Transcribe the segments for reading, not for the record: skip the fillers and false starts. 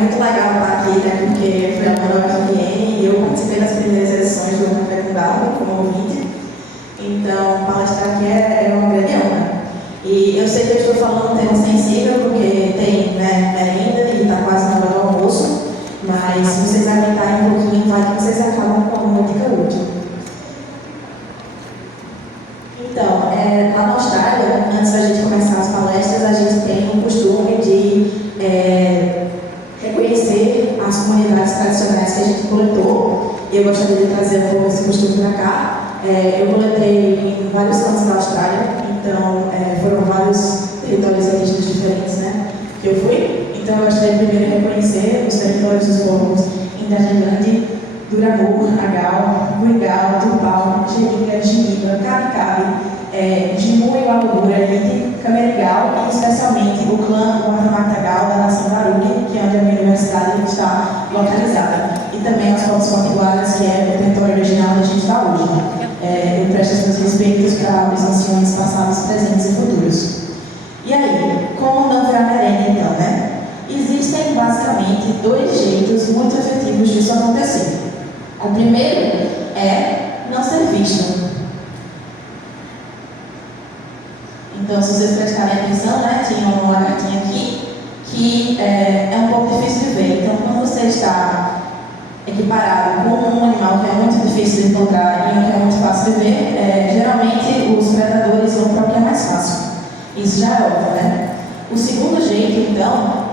muito legal estar aqui, né, porque foi a nova UFRN e eu participei das primeiras edições do Café com Darwin como ouvinte. Então, palestrar aqui é uma grande honra. E eu sei que eu estou falando um tema sensível, porque tem, né, merenda e está quase na hora do almoço, mas se vocês aguentarem um pouquinho, vai que vocês acabam com uma dica útil. Então, lá na Austrália, antes da gente começar as palestras, a gente tem o costume de reconhecer as comunidades tradicionais que a gente coletou. Eu gostaria de trazer um pouco esse costume para cá. Eu coletei em vários cantos da Austrália, então foram vários territórios indígenas diferentes, né, que eu fui. Então eu gostaria primeiro de reconhecer os territórios dos povos Indajinandi, Duramu, Agal, Guigal, Tupau, Xeringa, Xiniba, Cabicabi, Jimu e Walugura, Liti, Camerigal e especialmente o clã Guarramatagal da nação Baruque, que é onde a minha universidade está localizada, e também os povos potiguaras, que é o território original onde a gente está hoje. Eu presto os meus respeitos para os anciões passados, presentes e futuros. E aí, como não virar merenda então, né? Existem basicamente dois jeitos muito efetivos disso acontecer. O primeiro é não ser visto. Então, se vocês prestarem atenção, né, tinha uma lagartinha aqui que é um pouco difícil de ver. Então, quando você está equiparado com um animal que é muito difícil de encontrar e um que é muito fácil de ver, geralmente os predadores vão para o que é mais fácil. Isso já é óbvio, né? O segundo jeito, então,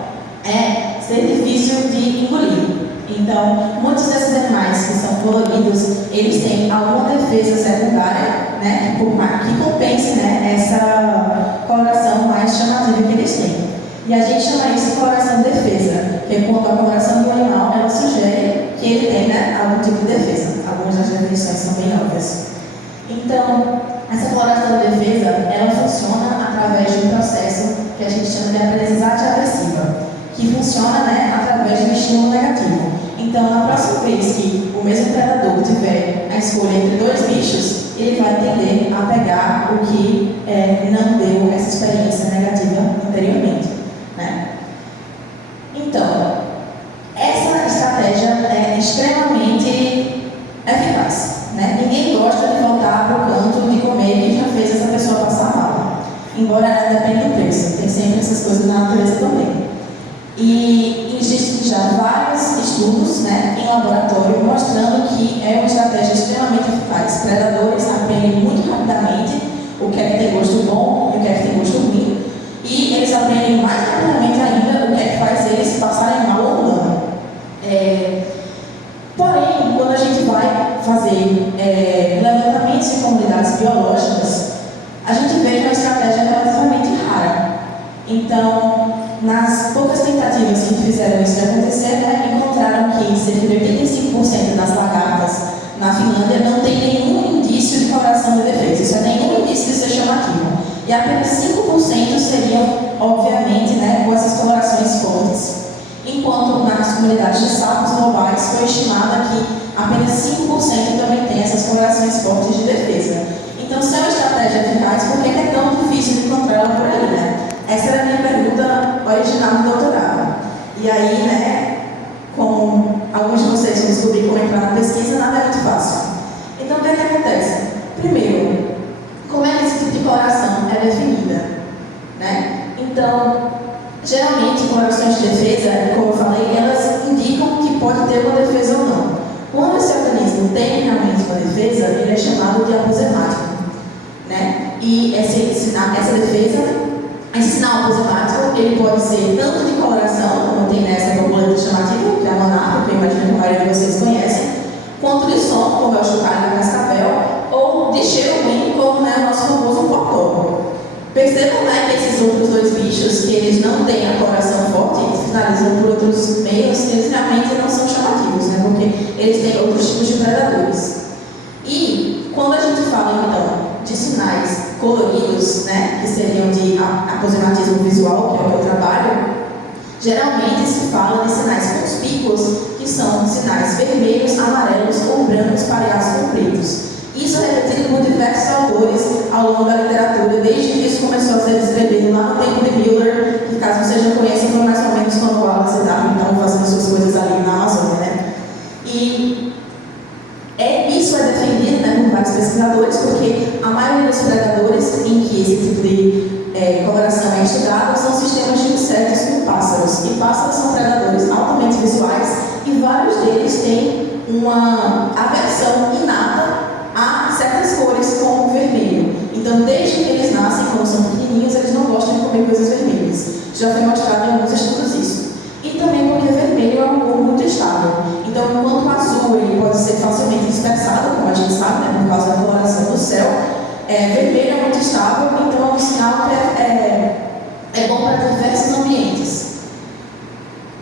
é ser difícil de engolir. Então, muitos desses animais que são coloridos, eles têm alguma defesa secundária, né, que compense, né, essa coloração mais chamativa que eles têm. E a gente chama isso de coloração de defesa, que é quando a coloração do animal ela sugere que ele tem, né, algum tipo de defesa. Algumas das definições são bem óbvias. Então, essa coloração de defesa, ela funciona através de um processo que a gente chama de aprendizagem agressiva, que funciona, né, através de um estímulo negativo. Então, na próxima vez que o mesmo predador tiver a escolha entre dois bichos, ele vai tender a pegar o que não deu essa experiência negativa anteriormente, né? Então, essa estratégia é extremamente eficaz, né? Ninguém gosta de voltar para o canto de comer que já fez essa pessoa passar mal. Embora dependa do preço, tem sempre essas coisas na natureza também. E existem já vários estudos, né, em laboratório mostrando que é uma estratégia extremamente eficaz. Predadores aprendem muito rapidamente o que é que tem gosto bom e o que é que tem gosto ruim. E eles aprendem mais rapidamente ainda o que é que faz eles passarem mal ou não. Porém, quando a gente vai fazer levantamentos em comunidades biológicas, a gente vê que é uma estratégia relativamente rara. Então, nas poucas tentativas que fizeram isso acontecer, né, encontraram que cerca de 85% das lagartas na Finlândia não tem nenhum indício de coloração de defesa. Isso é nenhum indício de ser chamativo. E apenas 5% seriam, obviamente, né, com essas colorações fortes. Enquanto nas comunidades de sapos globais foi estimado que apenas 5% também tem essas colorações fortes de defesa. Então, se é uma estratégia eficaz, por que é tão difícil de encontrá-la por aí, né? Essa era a minha pergunta original do doutorado. E aí, né, como alguns de vocês vão descobrir como entrar na pesquisa, nada é muito fácil. Então, o que é que acontece? Primeiro, como é que esse tipo de coloração é definida, né? Então, geralmente, colorações de defesa, como eu falei, elas indicam que pode ter uma defesa ou não. Quando esse organismo tem realmente uma defesa, ele é chamado de aposemático, né? E essa defesa, esse sinal aposemático, ele pode ser tanto de coloração, como tem nessa borboleta chamativa, que é a monarca, que eu imagino que a maioria de vocês conhecem, quanto de som, como é o chocalho da cascavel, ou de cheiro ruim, como é o nosso famoso popó. Percebam, né, que esses outros dois bichos, que eles não têm a coloração forte, eles finalizam por outros meios, eles realmente não são chamativos, né, porque eles têm outros tipos de predadores. E quando a gente fala, então, de sinais coloridos, né, que seriam de aposematismo visual, que é o que eu trabalho, geralmente se fala de sinais conspícuos, que são sinais vermelhos, amarelos ou brancos pareados com pretos. Isso é repetido por diversos autores ao longo da literatura, desde que isso começou a ser descrevido lá no tempo de Miller, que caso vocês não conheçam, foi mais ou menos quando o Wallace e Darwin estavam fazendo vários deles têm uma aversão inata a certas cores, como o vermelho. Então, desde que eles nascem, quando são pequenininhos, eles não gostam de comer coisas vermelhas. Já foi mostrado em alguns estudos isso. E também porque vermelho é uma cor muito estável. Então, enquanto o azul ele pode ser facilmente dispersado, como a gente sabe, né, por causa da coloração do céu, vermelho é muito estável, então é um sinal que é bom para diversos ambientes.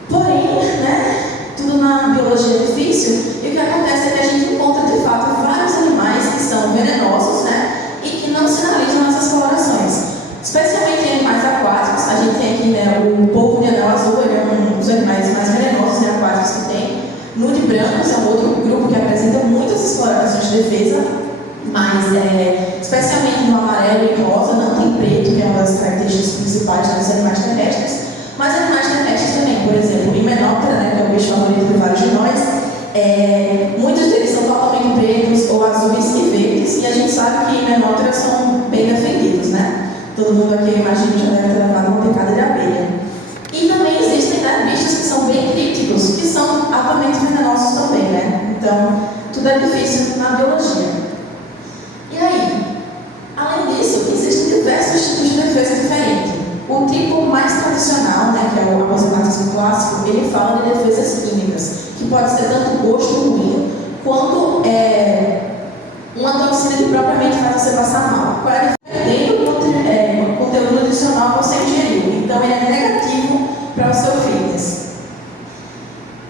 Porém, né, tudo na biologia é difícil, e o que acontece é que a gente encontra, de fato, vários animais que são venenosos, né, e que não sinalizam essas colorações. Especialmente em animais aquáticos, a gente tem aqui, né, o polvo de anel azul, ele é um dos animais mais venenosos, né, aquáticos que tem. Nude brancos é um outro grupo que apresenta muitas colorações de defesa, mas especialmente no amarelo e rosa, não tem preto, que é uma das características principais dos animais terrestres, mas animais terrestres também, por exemplo, o Hymenoptera, né, que é o bicho favorito de vários de nós, muitos deles são totalmente pretos ou azuis e verdes, e a gente sabe que Hymenopteras são bem defendidos, né? Todo mundo aqui, eu imagino, já deve ter levado uma picada de abelha. E também existem, né, bichos que são bem críticos, que são altamente venenosos também, né? Então, tudo é difícil na biologia. E aí, além disso, existem diversos tipos de defesa diferentes. O tipo mais tradicional, né, que é o aposematismo clássico, ele fala de defesas químicas, que pode ser tanto gosto ruim, quanto uma toxina que propriamente faz você passar mal. Qual é a diferença? O conteúdo nutricional que você ingeriu. Então, ele é negativo para o seu fitness.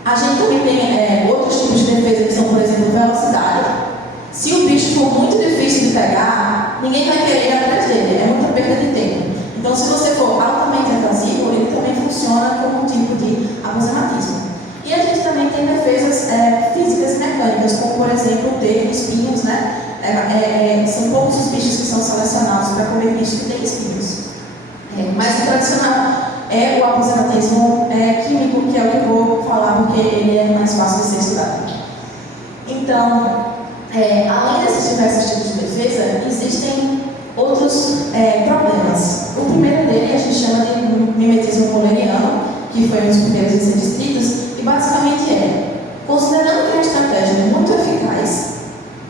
A gente também tem outros tipos de defesa que são, por exemplo, velocidade. Se o bicho for muito difícil de pegar, ninguém vai querer ir atrás dele, é muita perda de tempo. Então, se você for altamente evasivo, ele também funciona como um tipo de aposematismo. E a gente também tem defesas físicas e mecânicas, como, por exemplo, ter espinhos, né? São poucos os bichos que são selecionados para comer bichos que têm espinhos. Mas o tradicional é o aposematismo químico, que é o que eu vou falar, porque ele é mais fácil de ser estudado. Então, além desses diversos tipos de defesa, existem outros problemas. O primeiro dele a gente chama de mimetismo polleriano, que foi um dos primeiros a ser descritos, e basicamente considerando que a estratégia é muito eficaz,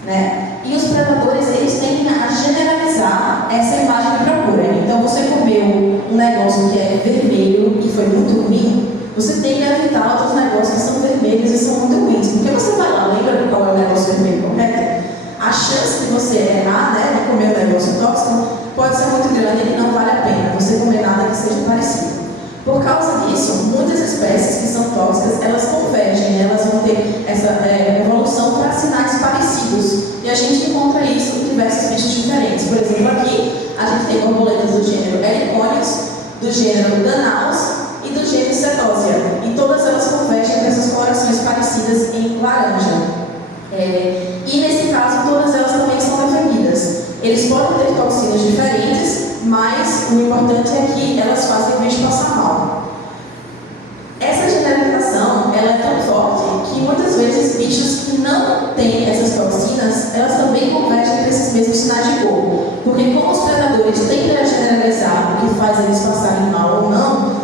né, e os predadores eles tendem a generalizar essa imagem de procura. Então, você comeu um negócio que é vermelho e foi muito ruim, você tem que evitar outros negócios que são vermelhos e são muito ruins. Porque você vai lá, lembra de qual é o negócio vermelho, correto? A chance de você errar, né, de comer um negócio tóxico, pode ser muito grande e não vale a pena você comer nada que seja parecido. Por causa disso, muitas espécies que são tóxicas, elas convergem, elas vão ter essa evolução para sinais parecidos. E a gente encontra isso em diversos bichos diferentes. Por exemplo, aqui a gente tem borboletas do gênero Heliconius, do gênero Danaus e do gênero Cetosia. E todas elas convergem com essas colorações parecidas em laranja. E nesse caso, todas elas também são defendidas. Eles podem ter toxinas diferentes, mas o importante é que elas fazem o bicho passar mal. Essa generalização ela é tão forte que muitas vezes bichos que não têm essas toxinas, elas também convergem para esses mesmos sinais de cor. Porque como os predadores tendem a generalizar o que faz eles passarem mal ou não,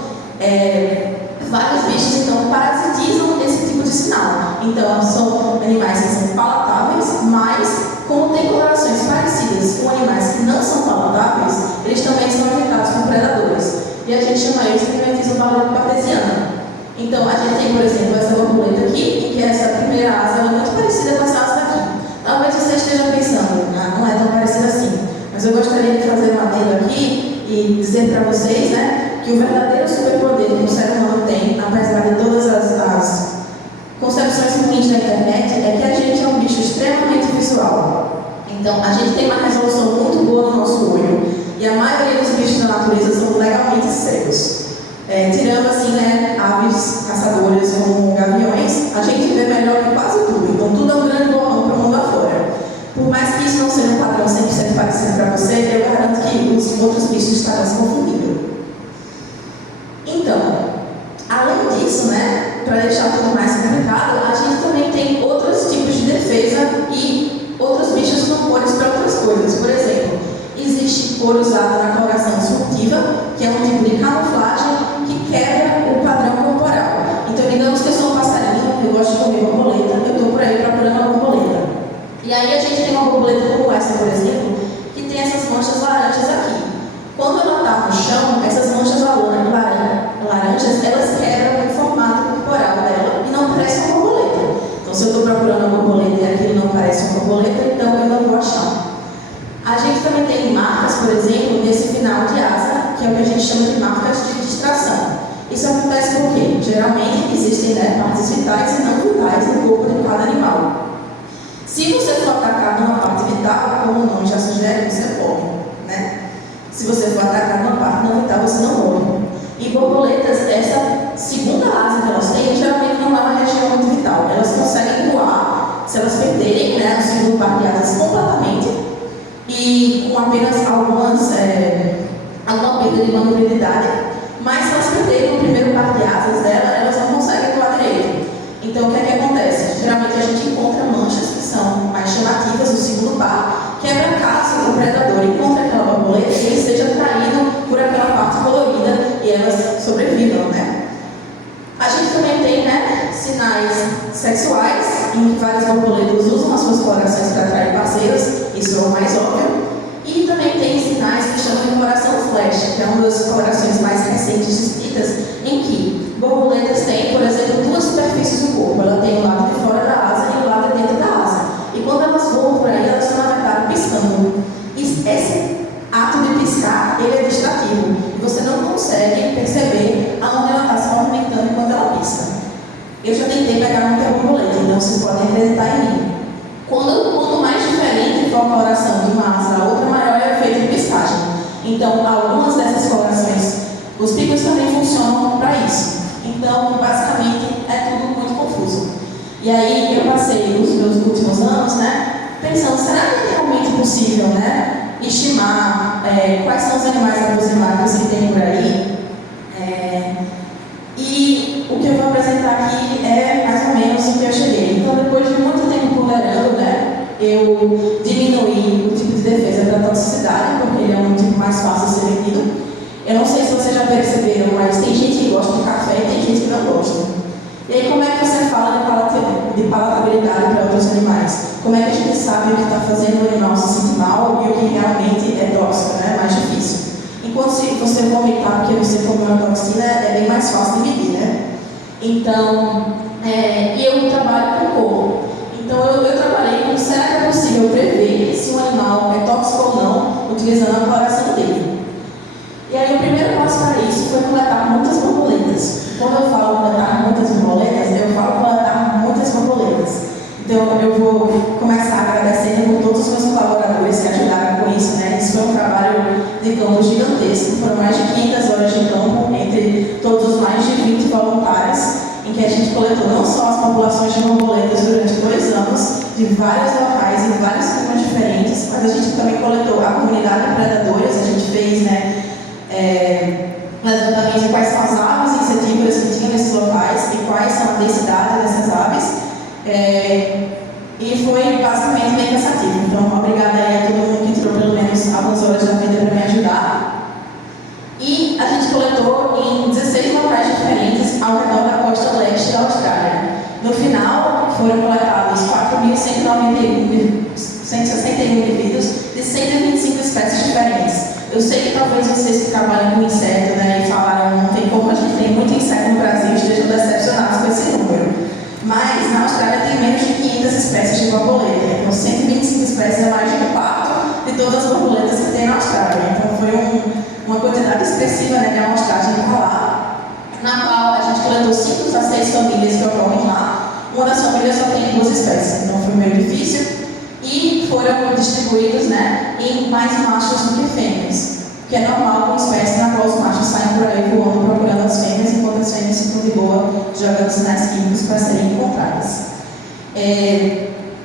vários bichos então parasitizam esse tipo de sinal. Então são animais que são palatáveis, mas como tem colorações parecidas com animais que não são palatáveis, eles também são evitados por predadores. E a gente chama isso de mimetismo cartesiano. Então a gente tem, por exemplo, essa borboleta aqui, que essa primeira asa é muito parecida com essa asa daqui. Talvez você esteja pensando, não é tão parecida assim. Mas eu gostaria de fazer um adendo aqui e dizer para vocês, né, que o verdadeiro superpoder que o ser humano tem, apesar de todas as concepções ruins da internet, é que a gente é um bicho extremamente visual. Então, a gente tem uma resolução muito boa no nosso olho e a maioria dos bichos da natureza são legalmente cegos. Tirando assim, né, aves caçadoras como gaviões, a gente vê melhor que quase tudo. Então, tudo é um grande borrão para o mundo afora. Por mais que isso não seja um padrão 100% parecido para você, eu garanto que os outros bichos estarão se confundindo. Então, além disso, né, para deixar tudo mais complicado, a gente também tem outros tipos de defesa e outros bichos com cores para outras coisas. Por exemplo, existe cor usada na coloração disruptiva, que é um tipo de camuflagem que quebra o padrão corporal. Então, digamos que eu sou um passarinho, eu gosto de aparecer, por exemplo, que tem essas manchas laranjas aqui. Quando ela está no chão, essas manchas laranjas, elas quebram o formato corporal dela e não parece uma borboleta. Então, se eu estou procurando uma borboleta e aquilo não parece uma borboleta, então eu não vou achar. A gente também tem marcas, por exemplo, nesse final de asa, que é o que a gente chama de marcas de distração. Isso acontece porque, geralmente, existem partes vitais e não vitais no corpo de cada animal. Se você for atacado numa parte vital, como o nome já sugere, você morre, né? Se você for atacado numa parte não vital, você não morre. E borboletas, essa segunda asa que elas têm, geralmente não é uma região muito vital. Elas conseguem voar, se elas perderem, né, o segundo par de asas completamente, e com apenas alguma perda de manobrabilidade, mas se elas perderem o primeiro par de asas dela, elas não conseguem voar direito. Então, o que é que acontece? Geralmente a gente encontra manchas que são mais chamativas no segundo par, que é para caso o predador encontre aquela borboleta e ele seja atraído por aquela parte colorida e elas sobrevivam, né? A gente também tem, né, sinais sexuais, em que várias borboletas usam as suas colorações para atrair parceiros, isso é o mais óbvio. E também tem sinais que chamam de coloração flash, que é uma das colorações mais recentes descritas, em que borboletas têm, por exemplo, duas superfícies do corpo. Ela tem o lado de fora da asa e o lado de dentro da asa. E quando elas voam por aí, elas estão, na verdade, piscando. E esse ato de piscar, ele é distrativo. Você não consegue perceber aonde ela está se movimentando enquanto ela pisca. Eu já tentei pegar muita borboleta, então vocês podem acreditar em mim. Quanto mais diferente for a coloração de uma asa da outra, maior é o efeito de piscagem. Então, algumas dessas colorações, os picos também funcionam para isso. Então, basicamente, é tudo muito confuso. E aí, eu passei os meus últimos anos, né, pensando, será que é realmente possível, né, estimar quais são os animais aproximados que tem por aí? E o que eu vou apresentar aqui é mais ou menos o que eu cheguei. Então, depois de muito tempo ponderando, né, eu diminuí o tipo de defesa da toxicidade, porque ele é um tipo mais fácil de ser vendido. Eu não sei se vocês já perceberam, mas tem gente que gosta de café e tem gente que não gosta. E aí, como é que você fala de palatabilidade para outros animais? Como é que a gente sabe o que está fazendo o animal se sentir mal e o que realmente é tóxico, né? É mais difícil. Enquanto se você vomitar porque você comeu uma toxina, é bem mais fácil de medir, né? Então, eu trabalho com cor. Então, eu trabalhei com será que é possível prever se um animal é tóxico ou não, utilizando a coloração dele. E aí, o primeiro passo para isso foi coletar muitas borboletas. Quando eu falo coletar muitas borboletas, eu falo coletar muitas borboletas. Então, eu vou começar agradecendo por todos os meus colaboradores que ajudaram com isso, né? Isso foi um trabalho de campo gigantesco. Foram mais de 500 horas de campo entre todos os mais de 20 voluntários, em que a gente coletou não só as populações de borboletas durante 2 anos, de vários locais, em vários climas diferentes, mas a gente também coletou a comunidade de predadores. A gente fez, né, levantamento de quais são as aves insetívoras que tinham nesses locais e quais são a densidade dessas aves. E foi basicamente bem cansativo. Então, obrigada aí a todo mundo que tirou pelo menos algumas horas da vida para me ajudar. E a gente coletou em 16 locais diferentes ao redor da costa leste da Austrália. No final, foram coletados 4.161 indivíduos de 125 espécies diferentes. Eu sei que talvez vocês que trabalham com inseto, né, e falaram, não tem como, a gente tem muito inseto no Brasil, estejam decepcionados com esse número. Mas na Austrália tem menos de 500 espécies de borboleta. Então, 125 espécies é mais de um quarto de todas as borboletas que tem na Austrália. Então, foi uma quantidade expressiva, né, de amostragem para lá, na qual a gente coletou 5 a 6 famílias que ocorrem lá. Uma das famílias só tem 2 espécies, então foi meio difícil. E foram distribuídos, né, em mais machos do que fêmeas, que é normal com espécies na qual os machos saem por aí voando procurando as fêmeas, enquanto as fêmeas ficam de boa jogando sinais químicos para serem encontradas.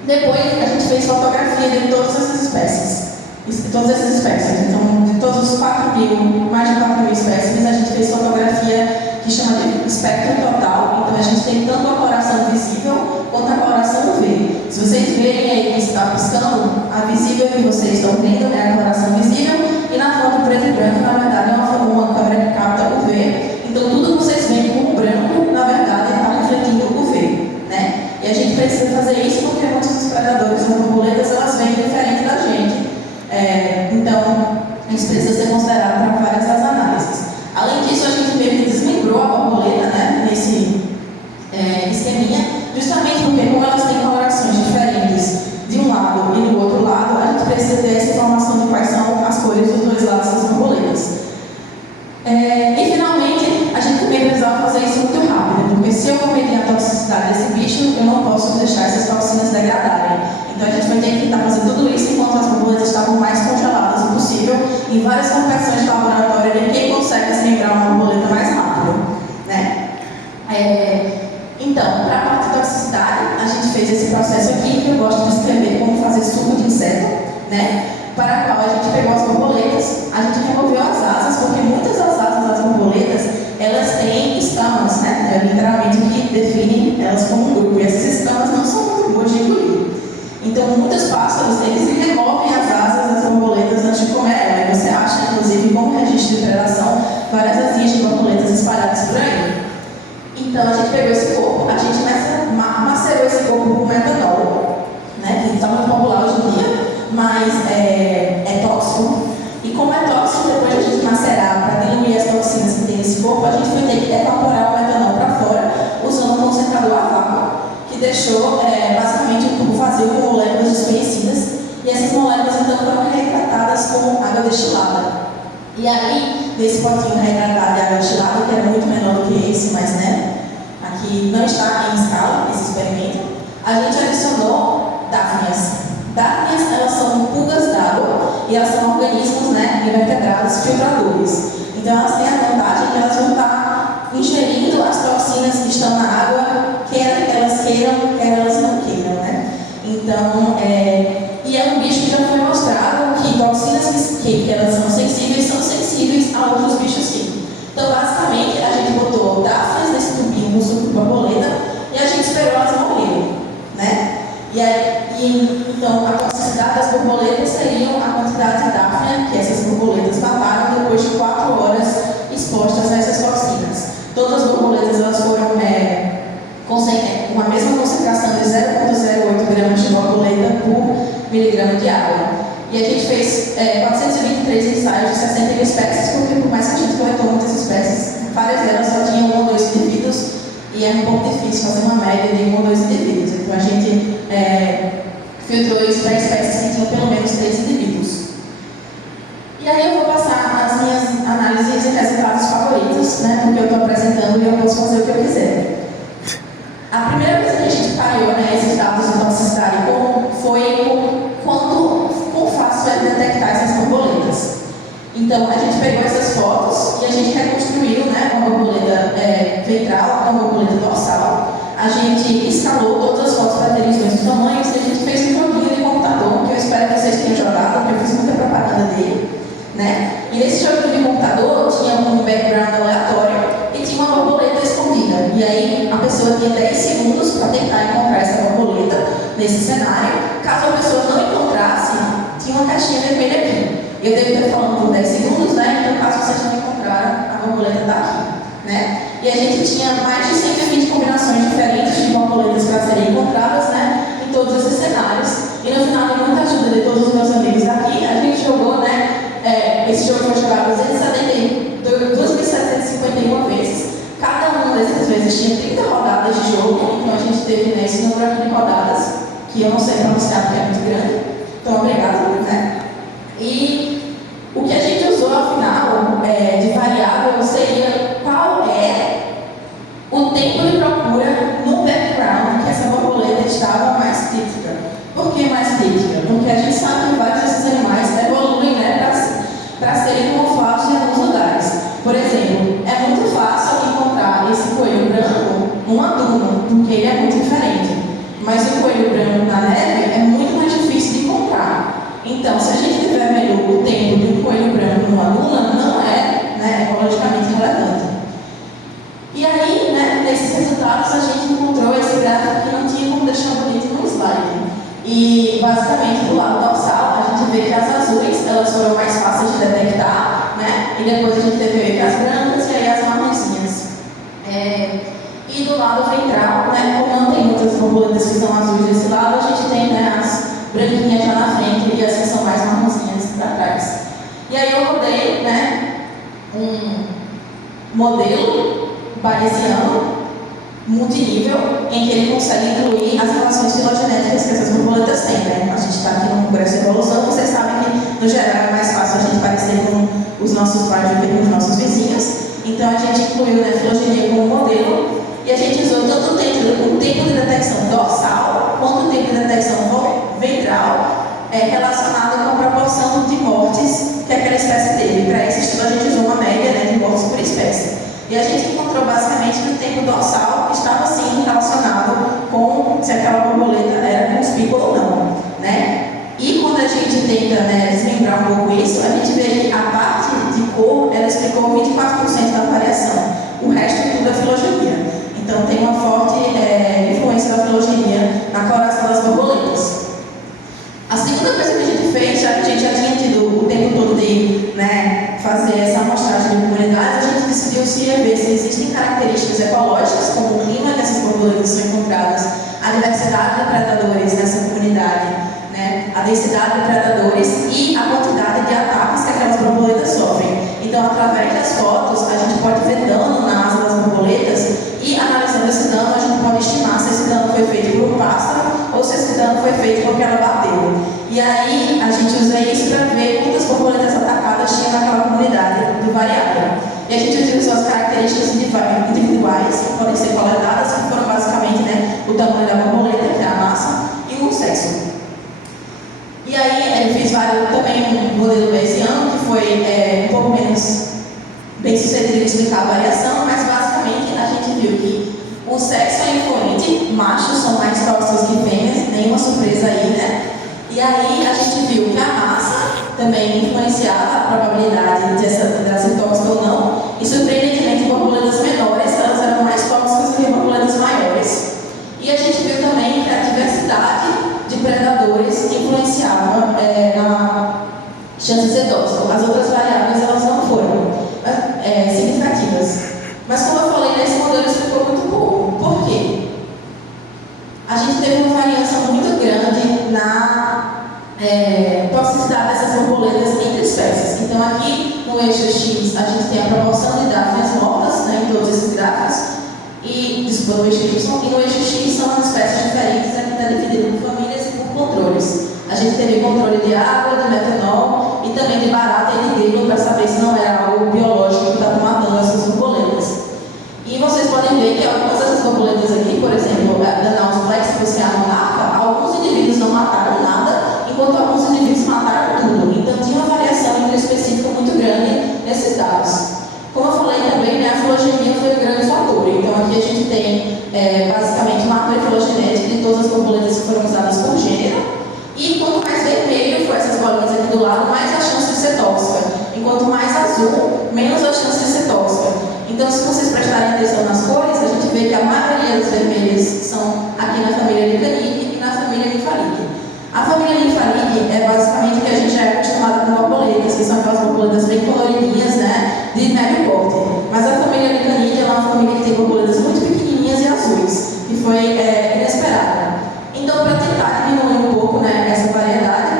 Depois a gente fez fotografia de todas essas espécies. Então, de todos os mais de 4.000 espécimes, a gente fez fotografia que chama de espectro total. Então, a gente tem tanto a coloração visível quanto a coloração UV. Se vocês verem aí que está piscando, a visível que vocês estão vendo é a coloração visível, e na foto preto e branco, na verdade, é uma câmera que capta UV. Então, tudo que vocês veem como branco, na verdade, está refletindo UV, né? E a gente precisa fazer isso porque muitos dos predadores das borboletas, elas vêm diferente da gente. isso precisa ser considerado para várias das análises. Além disso, a gente meio que desmembrou a borboleta, né, nesse esqueminha, justamente porque, como elas têm colorações diferentes de um lado e do outro lado, a gente precisa ter essa informação de quais são as cores dos dois lados das borboletas. E, finalmente, a gente também precisava fazer isso muito rápido, porque se eu medir a toxicidade desse bicho, eu não posso deixar essas toxinas degradarem. Então, a gente vai ter que tentar fazer tudo isso enquanto as borboletas estavam mais congeladas o possível, em várias competições de laboratório de quem consegue desmembrar uma borboleta mais rápido, né? Então, para a parte de toxicidade, a gente fez esse processo aqui, que eu gosto de escrever como fazer suco de inseto, né? Para a qual a gente pegou as borboletas, a gente removeu as asas, porque muitas das asas das borboletas, elas têm escamas, né? É literalmente o que define elas como um grupo, e essas escamas não são muito boas de engolir. Então, muitos pássaros, eles removem as asas das borboletas antes de comer ela, e você acha, inclusive, como registro de predação, várias asinhas de borboletas espalhadas por aí. Então, a gente pegou esse corpo, a gente macerou esse corpo com metanol, né, que está muito popular hoje em dia, mas é tóxico. E como é tóxico, depois de a gente macerar para diluir as toxinas que tem nesse corpo, a gente foi ter que evaporar o metanol para fora, usando um concentrador a vácuo, que deixou basicamente um tubo vazio com moléculas desconhecidas. E essas moléculas então foram reidratadas com água destilada. E aí, nesse potinho reidratado de água destilada, que era muito menor do que esse, mas aqui não está em escala esse experimento, a gente adicionou dáfnias. Dáfnias, elas são pulgas d'água e elas são organismos, invertebrados filtradores. Então, elas têm a vantagem que elas vão estar ingerindo as toxinas que estão na água, quer elas queiram, quer elas não queiram, né? Então, e é um bicho que já foi mostrado que toxinas que elas são sensíveis a outros bichos sim. Então, basicamente, a gente botou dáfnias nesse tubinho com suco de borboleta e a gente esperou elas morrerem, né? Então, a toxicidade das borboletas seria a quantidade de dáfnia que essas borboletas mataram depois de 4 horas expostas a essas toxinas. Todas as borboletas elas foram com a mesma concentração de 0,08 gramas de borboleta por miligrama de água. E a gente fez 423 ensaios de 61 espécies, porque por mais que a gente coletou muitas espécies, várias delas só tinham 1 ou 2 indivíduos, e era um pouco difícil fazer uma média de 1 ou 2 indivíduos. Então a gente filtrou isso para espécies que tinham pelo menos 3 indivíduos. E aí eu vou passar as minhas análises e resultados favoritos, né, porque eu estou apresentando e eu posso fazer o que eu quiser. A primeira vez que a gente caiu esses dados de toxicidade foi quão fácil é detectar essas borboletas. Então, a gente pegou essas fotos e a gente reconstruiu uma borboleta ventral, uma borboleta dorsal. A gente escalou todas as fotos para terem os mesmos tamanhos e a gente fez um joguinho de computador, que eu espero que vocês tenham jogado, porque eu fiz muita propaganda dele. Né? E nesse joguinho de computador tinha um background aleatório e tinha uma borboleta escondida. E aí a pessoa tinha 10 segundos para tentar encontrar essa borboleta nesse cenário. Caso a pessoa não encontrasse, tinha uma caixinha vermelha aqui. Eu devo estar falando por 10 segundos, né? Então, caso vocês não encontraram, a borboleta está aqui. Né? E a gente tinha mais de 120 combinações diferentes de borboletas para serem encontradas, né? Em todos esses cenários. E no final, com muita ajuda de todos os meus amigos aqui, a gente jogou, esse jogo foi jogado 2.751 vezes. Cada uma dessas vezes tinha 30 rodadas de jogo. Então a gente teve esse número aqui de rodadas, que eu não sei pronunciar porque é muito grande. Então, obrigada, né? E o que a gente usou ao final de variável seria qual é o tempo de procura no background que essa borboleta estava mais crítica. Por que mais crítica? Porque a gente sabe que vários desses animais evoluem para serem camuflados em alguns lugares. Por exemplo, é muito fácil encontrar esse coelho branco numa duna, porque ele é muito diferente. Mas o coelho branco na neve é muito mais difícil de encontrar. Então, se a gente tiver melhor o tempo de um coelho branco numa duna, não é ecologicamente relevante. E aí, nesses resultados, a gente encontrou esse gráfico que não tinha como deixar bonito no slide. E, basicamente, do lado dorsal, a gente vê que as azuis elas foram mais fáceis de detectar, né? E depois a gente teve as brancas e aí as marronzinhas. E do lado ventral, como não tem muitas borboletas que são azuis desse lado, a gente tem as branquinhas já na frente e as que são mais marronzinhas para trás. E aí eu rodei, né, um modelo bayesiano multinível, em que ele consegue incluir as relações filogenéticas que essas borboletas têm, né? A gente está aqui no Congresso de Evolução, vocês sabem que, no geral, é mais fácil a gente parecer com os nossos pais do que com os nossos vizinhos. Então, a gente incluiu, né, a filogenia como modelo, e a gente usou tanto o tempo de detecção dorsal, quanto o tempo de detecção ventral, relacionado com a proporção de mortes que aquela espécie teve. Para esse estudo, a gente usou uma média, né, de mortes por espécie. E a gente encontrou basicamente que o tempo dorsal estava sim relacionado com se aquela borboleta era conspícua ou não, né? E quando a gente tenta, né, desmembrar um pouco isso, a gente vê que a parte de cor, ela explicou 24% da variação. O resto tudo é filogenia. Então tem uma forte influência da filogenia na coloração das borboletas. A segunda coisa que a gente fez, já que a gente já tinha tido o tempo todo de, né, fazer essa amostragem de comunidades, a gente decidiu se ver se existem características ecológicas, como o clima que essas borboletas são encontradas, a diversidade de predadores nessa comunidade, né, a densidade de predadores e a quantidade de ataques que aquelas borboletas sofrem. Então, através das fotos, a gente pode ver dano na asa das borboletas e, analisando esse dano, a gente pode estimar se esse dano foi feito por um pássaro ou se esse dano foi feito porque ela bateu. E aí, a gente usa isso para ver quantas borboletas atacadas tinha naquela comunidade do variável. E a gente utiliza as características individuais que podem ser coletadas, que foram basicamente, né, o tamanho da borboleta, que é a massa, e o sexo. E aí, eu fiz também um modelo bayesiano, que foi um pouco menos bem sucedido em explicar a variação, mas basicamente a gente viu que o sexo é influente, machos são mais tóxicos que fêmeas, nenhuma surpresa aí, né? E aí a gente viu que a massa também influenciava a probabilidade de ser tóxica ou não, e surpreendentemente borboletas menores, elas eram mais tóxicas do que borboletas maiores. E a gente viu também que a diversidade de predadores influenciava na chance de ser tóxico. As outras variáveis elas não foram significativas. Mas como eu falei, nesse modelo isso ficou muito pouco. Por quê? A gente teve uma variação muito grande na toxicidade dessas borboletas entre espécies. Então aqui no eixo X a gente tem a proporção de dáfnias mortas, né, em todos esses gráficos, desculpa, no eixo Y, e no eixo X são as espécies diferentes, aqui está dividido por famílias e por controles. A gente teve controle de água, de metanol e também de barata e de grilo para saber se não era algo biológico que estava matando essas borboletas. E vocês podem ver que algumas dessas borboletas aqui, por exemplo, a Danaus flexibus, que é a monarca, alguns indivíduos não mataram nada, enquanto alguns indivíduos mataram tudo. Então tinha uma variação intraespecífica muito grande nesses dados. Como eu falei também, né, a filogenia foi um grande fator. Então aqui a gente tem basicamente uma árvore filogenética de todas as borboletas que foram usadas por gênero. E quanto mais vermelho for essas bolinhas aqui do lado, mais a chance de ser tóxica. Enquanto mais azul, menos a chance de ser tóxica. Então, se vocês prestarem atenção nas cores, a gente vê que a maioria das vermelhas são aqui na família Licanidae e na família Nymphalidae. A família Nymphalidae é basicamente o que a gente já é acostumado com borboletas, que são aquelas borboletas bem coloridinhas, né, de médio porte. Mas a família Licanidae é uma família que tem borboletas muito pequenininhas e azuis, e foi inesperada. Então, para tentar diminuir um pouco, né, essa variedade,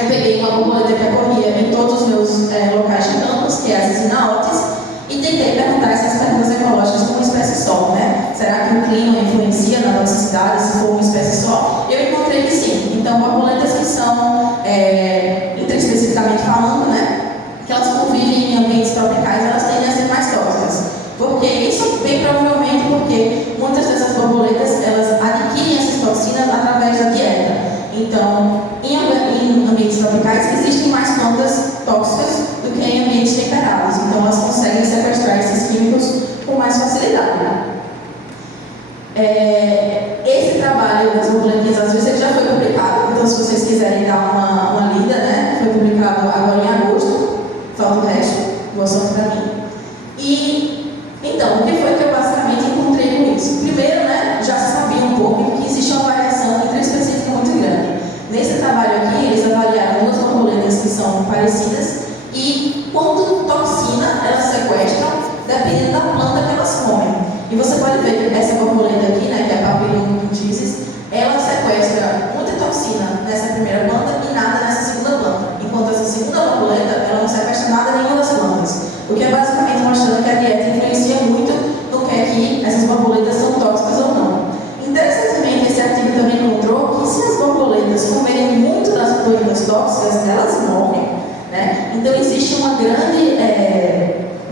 eu peguei uma borboleta que ocorria em todos os meus locais de campos, que é a Zizinaotis, e tentei perguntar essas perguntas ecológicas como uma espécie só, né? Será que o clima influencia na toxicidade se for uma espécie só? Eu encontrei que sim. Então, borboletas que são, especificamente falando, né, que elas convivem em ambientes tropicais, elas tendem a ser mais tóxicas. Por que isso? Bem provavelmente porque muitas dessas borboletas, elas adquirem essas toxinas através da dieta. Então, em ambientes tropicais, existem mais plantas tóxicas do que em ambientes temperados. Então, elas conseguem sequestrar esses químicos com mais facilidade. Esse trabalho das borboletinhas azuis ele já foi publicado. Então, se vocês quiserem dar uma lida, né? Foi publicado agora em agosto. Falta o resto. Boa sorte para mim. Então, o que foi que eu basicamente encontrei com isso? Primeiro, né, já se sabia um pouco que existe uma variação intraespecífica muito grande. Nesse trabalho aqui, eles avaliaram duas borboletas que são parecidas e quanto toxina elas sequestram, dependendo da planta que elas comem. E você pode ver que essa borboleta aqui, né, que é a Papilium mundicis, ela sequestra muita toxina nessa primeira planta e nada nessa segunda planta. Enquanto essa segunda borboleta, ela não sequestra as borboletas são tóxicas ou não. Interessantemente, esse artigo também encontrou que se as borboletas comerem muito das proteínas tóxicas, elas morrem, né? Então existe um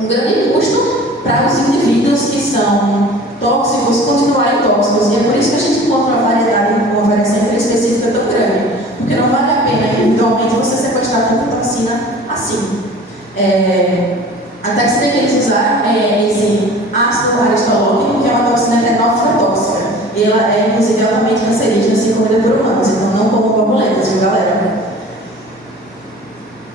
grande custo para os indivíduos que são tóxicos continuarem tóxicos. E é por isso que a gente encontra uma variação específica tão grande. Porque não vale a pena, individualmente, você sequestrar tanta toxina assim. A toxina que eles usaram é esse ácido aristotólico, que é uma toxina que é nociva. E ela é, inclusive, altamente cancerígena, assim como é por humanos. Então, não comam borboletas, viu, galera?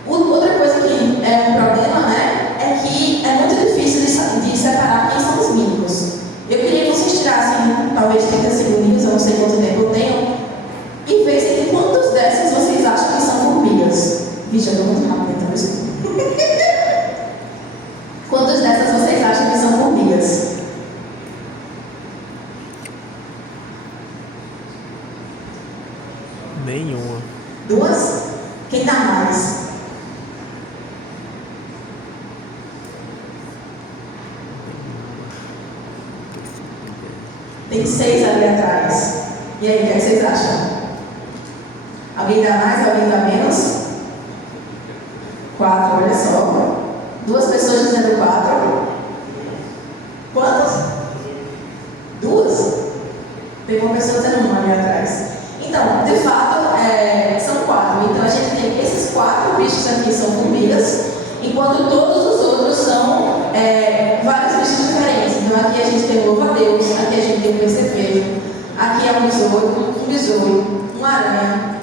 Outra coisa que é um problema, né, é que é muito difícil de separar quem são os mímicos. Eu queria que vocês tirassem, talvez, 30 segundinhos, eu não sei quanto tempo eu tenho, e vejam quantas dessas vocês acham que são formigas. Vixe, eu estou muito rápido, então desculpa. Quantas dessas vocês acham que são formigas? Nenhuma. 2? Quem dá mais? Tem 6 ali atrás. E aí, o que vocês acham? Alguém dá mais, alguém dá menos? 4, olha só. 2 pessoas dizendo 4. Quantas? 2? Tem uma pessoa dizendo 1 ali atrás. Então, de fato, são 4. Então, a gente tem esses 4 bichos aqui são formigas, enquanto todos os outros são vários bichos diferentes. Então, aqui a gente tem o louva-a-Deus, aqui a gente tem o percevejo, aqui é um besouro, uma aranha,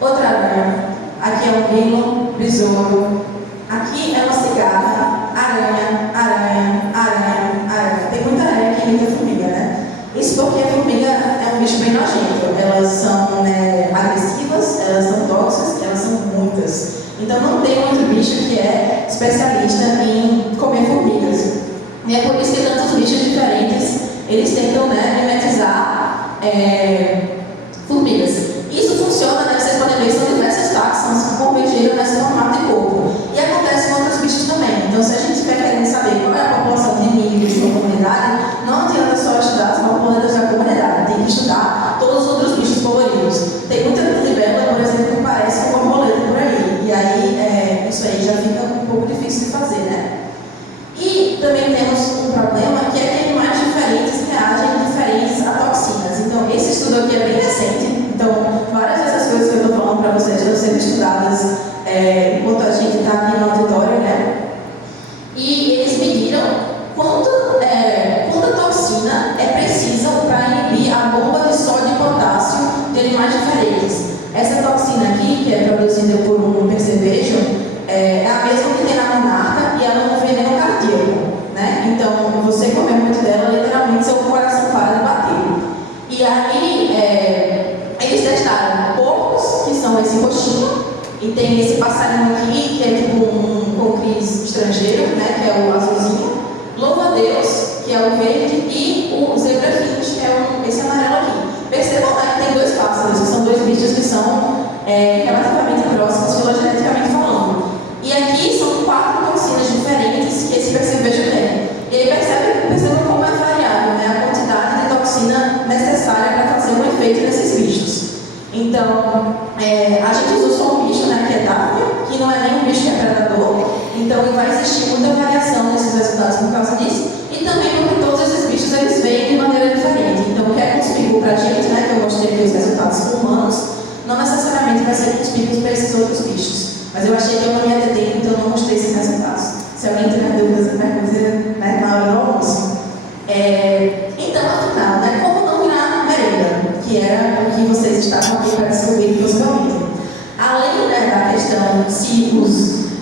outra aranha, aqui é um grilo, besouro, aqui é uma cigarra, aranha. Tem muita aranha aqui e muita formiga, né? Isso porque a formiga é um bicho bem nojento. Elas são agressivas, elas são tóxicas, elas são muitas. Então não tem outro bicho que é especialista em comer formigas. E é por isso que tantos bichos diferentes, eles tentam, mimetizar formigas. Isso funciona, vocês podem ver, são diversas taxas que convergiram nesse formato de corpo. E acontece com outros bichos também. Então, se a gente estiver querendo saber qual é a população de mímicos de uma comunidade, não adianta só estudar as borboletas da comunidade, tem que estudar todos os outros bichos coloridos. Tem muita libélula, por exemplo, que parece com borboleta por aí. E aí, isso aí já fica um pouco difícil de fazer, né? E também temos um problema que é que animais diferentes reagem diferentes a toxinas. Então, esse estudo aqui é bem recente. Então, várias dessas coisas que eu estou falando para vocês estão sendo estudadas enquanto a gente está aqui no auditório, né? E eles mediram quanta toxina é precisa para inibir a bomba de sódio e potássio de animais diferentes. Essa toxina aqui, que é produzida por um percevejo, é a mesma que tem na monarca e ela é um veneno cardíaco, né? Então, você comer muito dela, literalmente, seu coração para de bater. E aí, eles testaram porcos, que são esse roxinho, e tem esse passarinho aqui, que é tipo um cris estrangeiro, né? Que é o azulzinho, louva-a-Deus, que é o verde, e o zebrafinch, que é esse amarelo aqui. Percebam, que tem 2 pássaros, que são 2 bichos que são relativamente próximos, filogeneticamente falando. E aqui são 4 toxinas diferentes que esse percevejo tem. E aí percebam como é variável, né, a quantidade de toxina necessária para fazer um efeito nesses bichos. Então, a gente usa só um bicho, né, que é Daphne, que não é nem um bicho que é predador. Então, vai existir muita variação nesses resultados por causa disso. E também porque todos esses bichos eles vêm de maneira diferente. Então, o que é conspícuo para a gente, né, que eu mostrei aqui os resultados com humanos, não necessariamente vai ser conspícuo para esses outros bichos. Mas eu achei que eu não ia ter tempo, então eu não mostrei esses resultados. Se alguém tiver dúvidas, pergunta, né, na hora do almoço. Então, afinal, né, como não virar merenda, que era o que vocês estavam aqui para descobrir possivelmente. Além, né, da questão se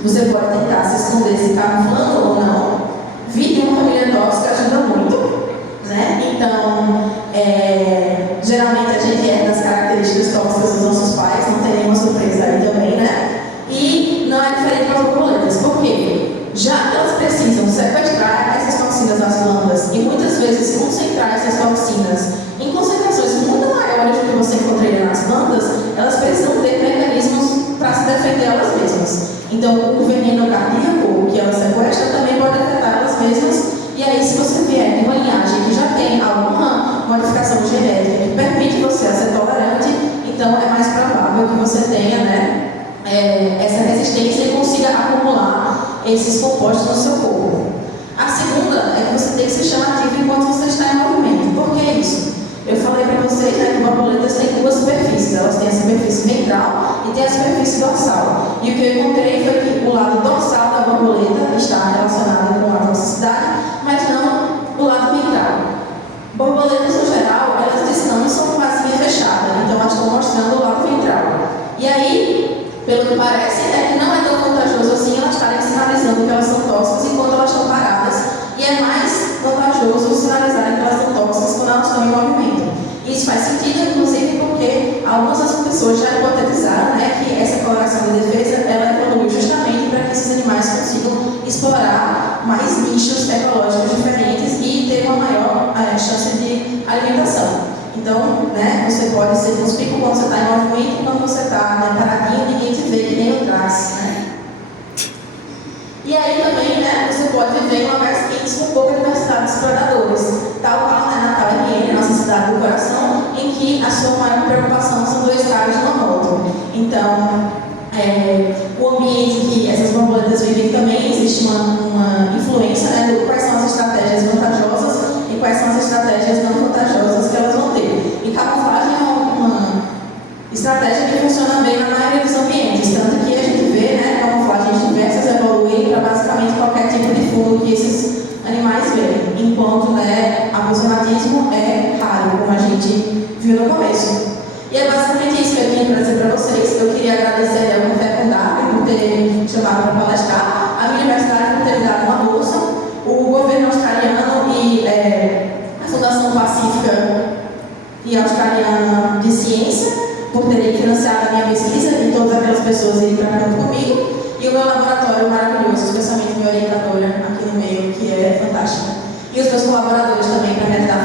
você pode tentar se esconder, se camuflando ou não, vir de uma família tóxica ajuda muito, né? Então, geralmente a gente herda as características tóxicas dos nossos pais, não tem nenhuma surpresa aí também, né? E não é diferente para as borboletas. Por quê? Já que elas precisam sequestrar essas toxinas nas glândulas e muitas vezes concentrar essas toxinas em concentrações muito maiores do que você encontraria nas glândulas, elas precisam ter mecanismos para se defender elas mesmas. Então, o veneno cardíaco que elas sequestram também pode afetar elas mesmas. E aí, se você vier de uma linhagem esses compostos no seu corpo. A segunda é que você tem que ser chamativo enquanto você está em movimento. Por que isso? Eu falei para vocês, né, que borboletas têm duas superfícies. Elas têm a superfície ventral e tem a superfície dorsal. E o que eu encontrei foi que o lado dorsal da borboleta está relacionado com a toxicidade, mas não o lado ventral. Borboletas, no geral, elas descansam com a asinha fechada, então elas estão mostrando o lado ventral. E aí, pelo que parece, é que não é tão vantajoso assim elas estarem sinalizando que elas são tóxicas enquanto elas estão paradas, e é mais vantajoso sinalizarem que elas são tóxicas quando elas estão em movimento. Isso faz sentido, inclusive, porque algumas das pessoas já hipotetizaram, né, que essa coloração de defesa ela evolui justamente para que esses animais consigam explorar mais nichos ecológicos diferentes e ter uma maior chance de alimentação. Então, né, você pode ser conspícuo quando você está em movimento, quando você está, né, paradinho, ninguém te vê, que nem o trás, né? E aí também, né, você pode viver em lugares quentes com pouca diversidade de exploradores, tal qual, né, Natal RN, nossa cidade do coração, em que a sua maior preocupação são 2 carros de uma moto. Então, o ambiente que essas borboletas vivem também existe uma influência, né, do quais são as estratégias vantajosas e quais são as estratégias não vantajosas que elas vão ter. E camuflagem é uma estratégia que funciona bem na maioria dos ambientes, tanto que a gente vê, né, camuflagens diversas evoluírem para basicamente qualquer tipo de fundo que esses animais veem, enquanto, né, aproximatismo é raro, como a gente viu no começo. E é basicamente isso que eu tinha para dizer para vocês. Eu queria agradecer ao Café com Darwin por ter me chamado para palestrar, a minha universidade por ter me dado uma bolsa, o governo australiano e a Fundação Pacífica e Australiana de Ciência por terem financiado a minha pesquisa e todas aquelas pessoas irem para junto comigo, e o meu laboratório maravilhoso, especialmente minha orientadora aqui no meio, que é fantástica, e os meus colaboradores também para me ajudar